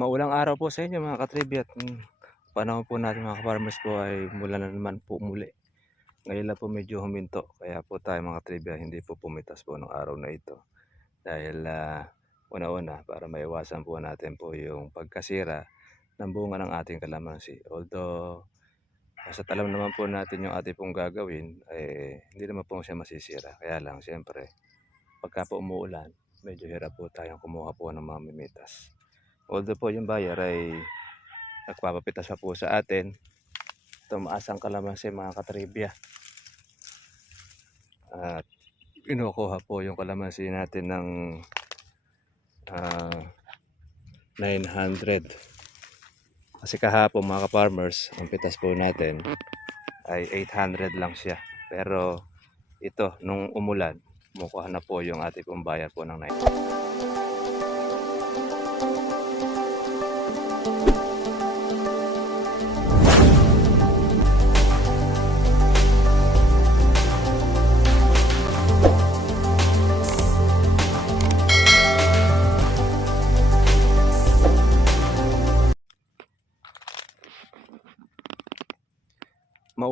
Maulang araw po sa inyo mga katribya at mm, panahon po natin mga farmers po ay mula na naman po muli. Ngayon lang po medyo huminto kaya po tayo mga trivia hindi po pumitas po ng araw na ito. Dahil ah, una-una para maiwasan po natin po yung pagkasira ng bunga ng ating kalamansi. Although basta alam naman po natin yung ating pong gagawin, eh, hindi naman po siya masisira. Kaya lang siyempre pagka po umuulan, medyo hirap po tayong kumuha po ng mga mimitas. Although po yung buyer ay nagpapapitas pa po sa atin, tumaas ang kalamansi mga katribya. At kinukuha po yung kalamansi natin ng ah, 900. Kasi kahapon mga ka-farmers, ang pitas po natin ay 800 lang siya. Pero ito, nung umulan, kumukuha na po yung ating buyer po ng 900.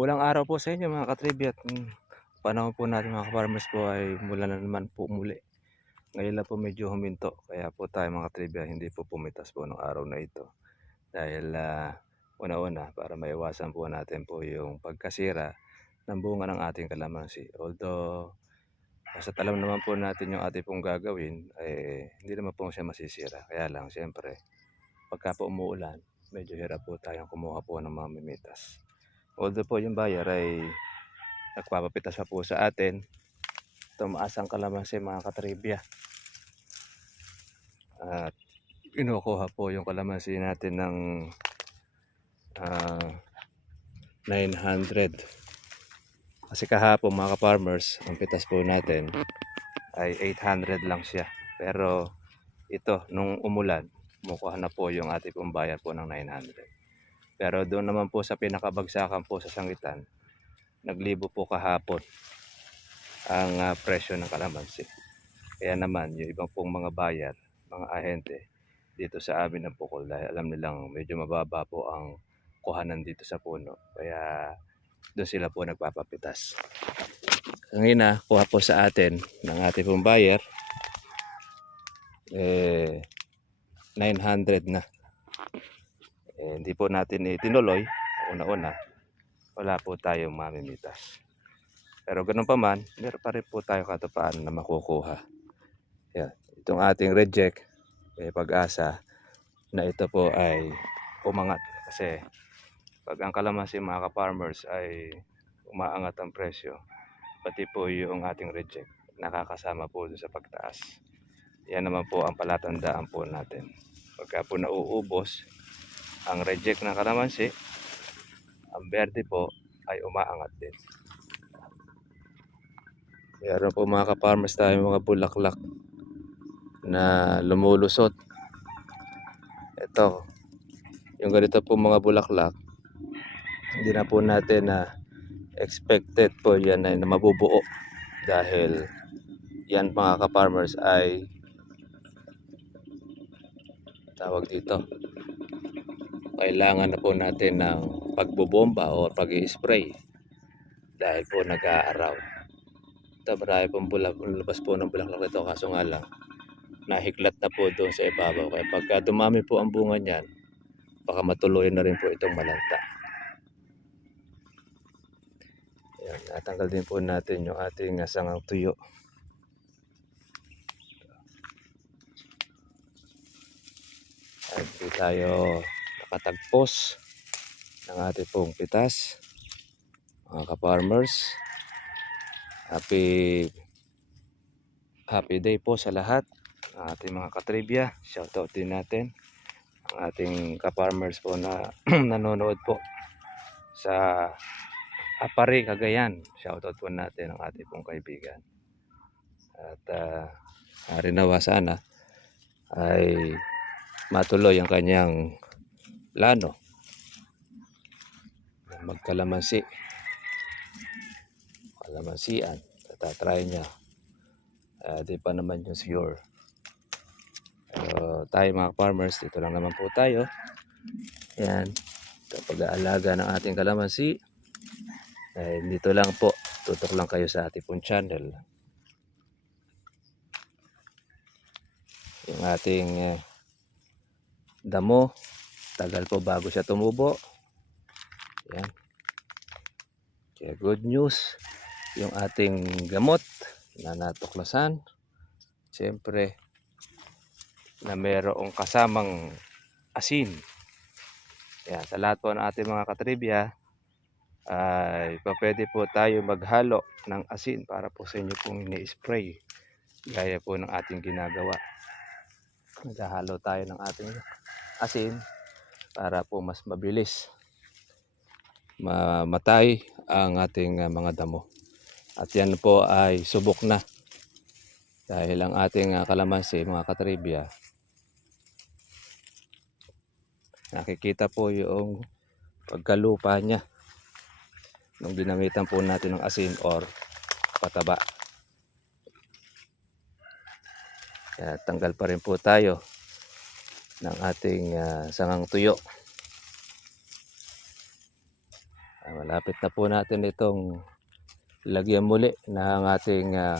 Maulang araw po sa inyo mga katribya at mm, panahon po natin mga farmers po ay mula na naman po muli. Ngayon lang po medyo huminto kaya po tayo mga trivia hindi po pumitas po ng araw na ito. Dahil ah, una-una para maiwasan po natin po yung pagkasira ng bunga ng ating kalamansi. Although basta alam naman po natin yung ating pong gagawin, eh, hindi naman po siya masisira. Kaya lang siyempre pagka po umuulan, medyo hirap po tayong kumuha po ng mga mimitas. Although po yung buyer ay nagpapapitas pa po sa atin, tumaas ang kalamansi mga katribya. At kinukuha po yung kalamansi natin ng ah, 900. Kasi kahapon mga ka-farmers, ang pitas po natin ay 800 lang siya. Pero ito, nung umulan, kumukuha na po yung ating pong po ng 900. Pero doon naman po sa pinakabagsakan po sa sangitan, naglibo po kahapon ang ah, presyo ng kalamansi. Kaya naman, yung ibang pong mga buyer, mga ahente, dito sa amin ng Bukol dahil alam nilang medyo mababa po ang kuhanan dito sa puno. Kaya doon sila po nagpapapitas. Kanina, kuha po sa atin ng ating pong buyer, eh, 900 na. Eh, hindi po natin itinuloy. Una-una, wala po tayong mamimitas. Pero ganun pa man, meron pa rin po tayo katapaan na makukuha. Yan. Itong ating reject, may pag-asa na ito po ay umangat. Kasi pag ang kalamansi mga ka-farmers ay umaangat ang presyo, pati po yung ating reject, nakakasama po sa pagtaas. Yan naman po ang palatandaan po natin. Pagka po nauubos, ang reject ng kalamansi, ang verde po ay umaangat din. Meron po mga ka-farmers tayo mga bulaklak na lumulusot. Ito, yung ganito po mga bulaklak, hindi na po natin na expected po yan na mabubuo dahil yan mga ka-farmers ay tawag dito kailangan na po natin ng pagbobomba o pag spray dahil po nag-aaraw. Ito marami pong bulak, labas po ng bulaklak nito kaso nga lang nahiklat na po doon sa ibabaw. Kaya pagka dumami po ang bunga niyan, baka matuloy na rin po itong malanta. Ayan, natanggal din po natin yung ating sangang tuyo. At tayo nakatagpos ng ating pong pitas. Mga ka-farmers, happy happy day po sa lahat ng ating mga katribya. Shoutout din natin ang ating ka-farmers po na nanonood po sa Apari, Cagayan. Shoutout po natin ang ating pong kaibigan. At uh, nawa sana ay matuloy ang kanyang plano na magkalamansi. Kalamansian. Tatatry niya. Uh, di pa naman yung sure. So, tayo mga farmers, dito lang naman po tayo. Yan. Sa pag-aalaga ng ating kalamansi. Eh, dito lang po. Tutok lang kayo sa ating pong channel. Yung ating eh, damo. Tagal po bago siya tumubo. Yan. Kaya good news. Yung ating gamot na natuklasan. Siyempre, na mayroong kasamang asin. Yan, sa lahat po ng ating mga katribya, ay pa pwede po tayo maghalo ng asin para po sa inyo pong ini-spray. Gaya po ng ating ginagawa. Naghahalo tayo ng ating asin para po mas mabilis mamatay ang ating uh, mga damo. At yan po ay subok na. Dahil ang ating uh, kalamansi, mga katribya, nakikita po yung pagkalupa niya nung ginamitan po natin ng asin or pataba. Kaya tanggal pa rin po tayo ng ating uh, sangang tuyo. Ah, malapit na po natin itong lagyan muli ng ating ah,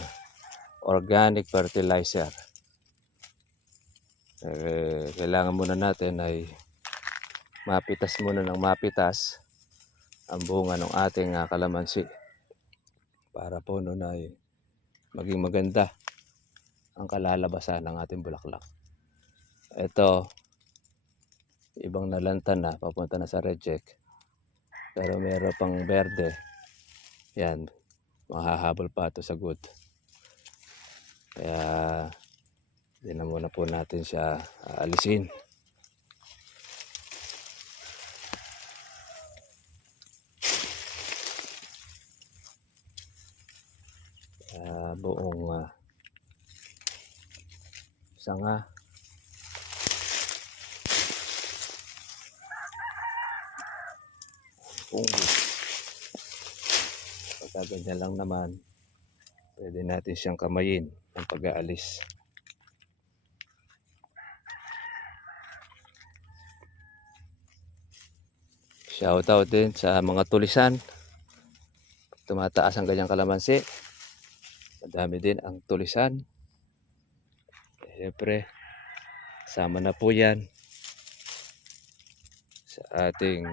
organic fertilizer. Eh, kailangan muna natin ay mapitas muna ng mapitas ang bunga ng ating ah, kalamansi para po nun ay maging maganda ang kalalabasan ng ating bulaklak. Ito, ibang nalantan na, papunta na sa reject. Pero meron pang berde. Yan, mahahabol pa ito sa good. Kaya, hindi na muna po natin siya aalisin. Kaya, buong ah, sanga. Fungus. Pagka ganyan lang naman, pwede natin siyang kamayin ang pag-aalis. Shoutout din sa mga tulisan. Tumataas ang ganyang kalamansi, madami din ang tulisan. Siyempre, sama na po yan sa ating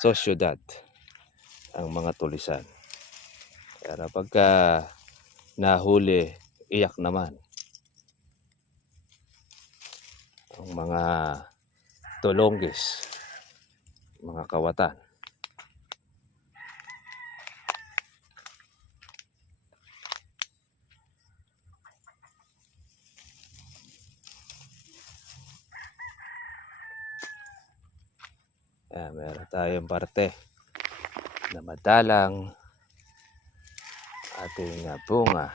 sosyudad ang mga tulisan. Kaya pagka nahuli, iyak naman ang mga tulonggis, mga kawatan. Ayan, meron tayong parte na madalang ating uh, bunga.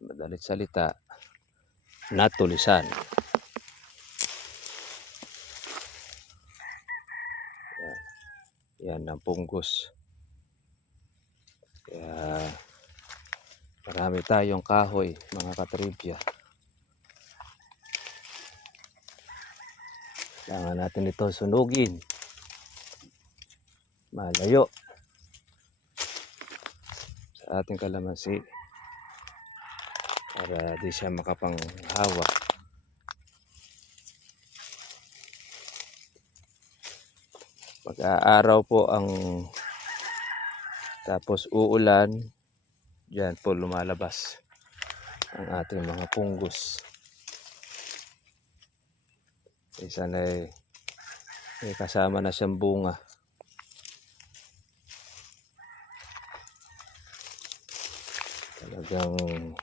Madalit salita natulisan yan, yan ang punggus kaya marami tayong kahoy mga katribya kailangan natin ito sunugin malayo sa ating kalamansi para di siya makapanghawa. Pag-aaraw po ang tapos uulan, diyan po lumalabas ang ating mga punggos. Isa na eh, kasama na siyang bunga. Talagang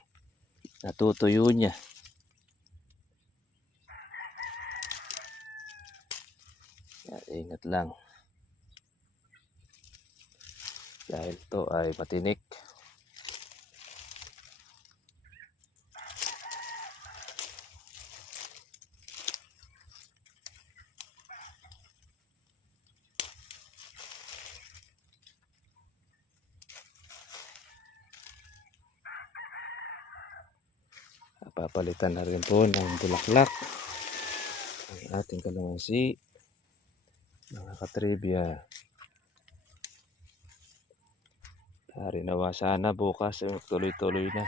natutuyo niya. Yan, ingat lang. Dahil to ay matinik. Papalitan na rin po ng bulaklak ang ating kalamansi. Mga katribya. Hari nawa sana bukas eh, tuloy-tuloy na.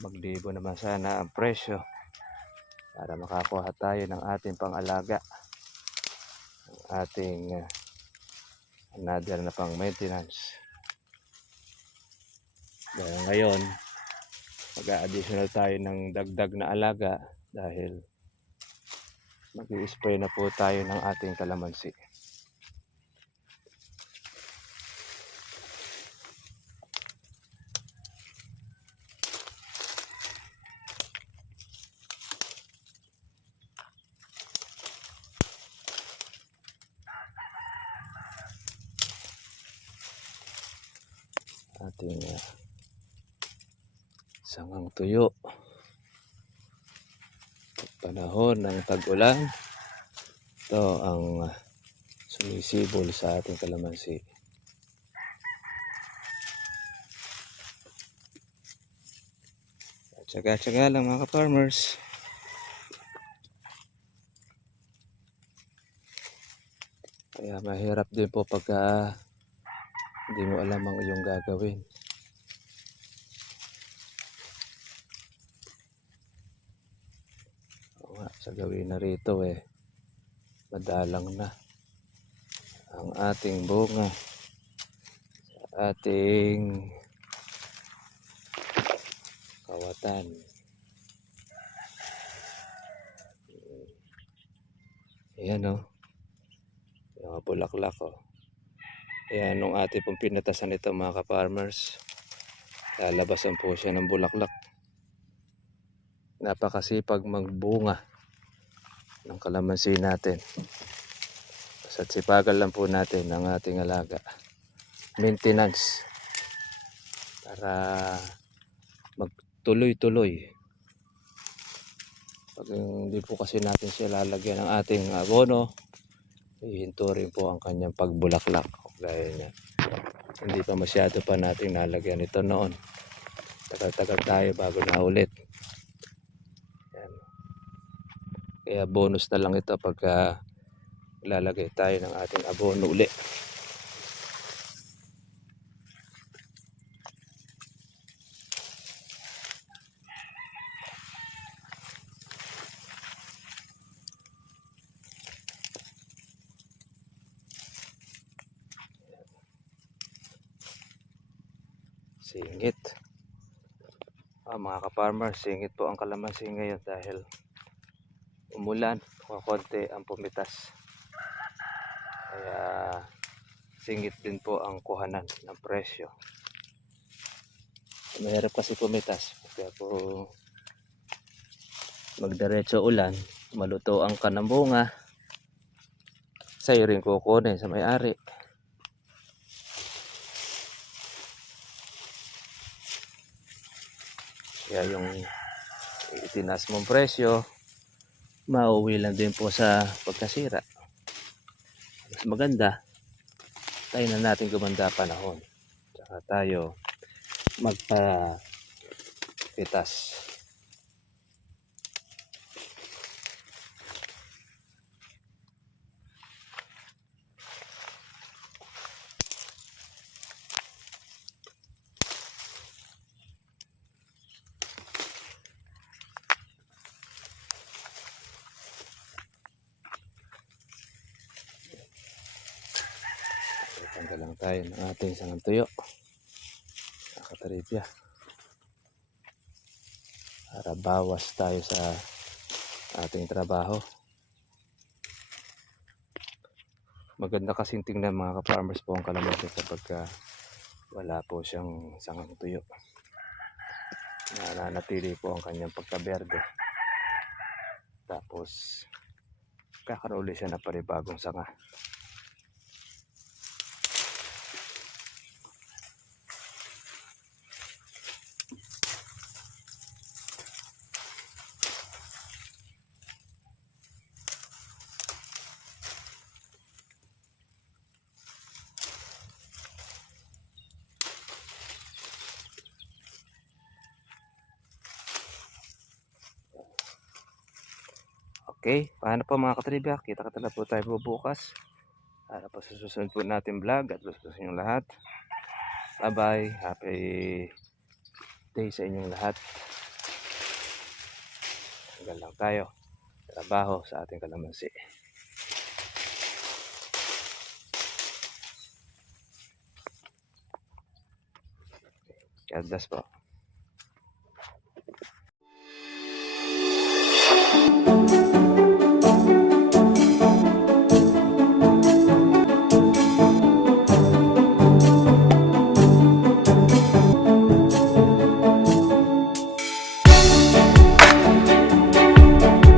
Maglibo naman sana ang presyo para makakuha tayo ng ating pangalaga. Ang ating uh, another na pang maintenance. Dahil ngayon, mag-additional tayo ng dagdag na alaga dahil mag spray na po tayo ng ating kalamansi. ating uh, sangang tuyo. Panahon ng tag-ulan. Ito ang sumisibol sa ating kalamansi. Tsaga-tsaga lang mga farmers kaya mahirap din po pagka hindi mo alam ang iyong gagawin Oo nga, sa gawin na rito eh. Madalang na ang ating bunga. Sa ating kawatan. Ayan o yung mga bulaklak o ayan nung ate pong pinatasan ito mga ka-farmers lalabasan po siya ng bulaklak. Napakasipag magbunga ng kalamansi natin. Basta't sipagan lang po natin ang ating alaga. Maintenance. Para magtuloy-tuloy. Pag hindi po kasi natin siya lalagyan ng ating abono, ihinto rin po ang kanyang pagbulaklak. Gaya niya. Hindi pa masyado pa natin nalagyan ito noon. Tagal-tagal tayo bago na ulit. Yan. Kaya bonus na lang ito pagka lalagay tayo ng ating abono uli. Singit. Ah, mga ka-farmer, singit po ang kalamansi ngayon dahil umulan, konti ang pumitas. Kaya singit din po ang kuhanan ng presyo. Mahirap kasi pumitas. Kaya po magdiretso ulan, maluto ang kanambunga. Sa'yo rin kukunin sa may-ari. Kaya yung itinaas mong presyo, mauwi lang din po sa pagkasira. Mas maganda, tayo na natin gumanda panahon. Tsaka tayo magpa-pitas. Tanggal lang tayo ng ating sangang tuyo. Nakataripya. Para bawas tayo sa ating trabaho. Maganda kasing tingnan mga ka-farmers po ang kalamansi kapag ah, wala po siyang sangang tuyo. Nananatili po ang kanyang pagkaberde. Tapos kakaroon siya ng panibagong sanga. Okay, paano po mga katribya? Kita ka po tayo po bukas. Para po sa susunod po natin vlog at gusto sa inyong lahat. Bye-bye. Happy day sa inyong lahat. Hanggang lang tayo. Trabaho sa ating kalamansi. God bless po.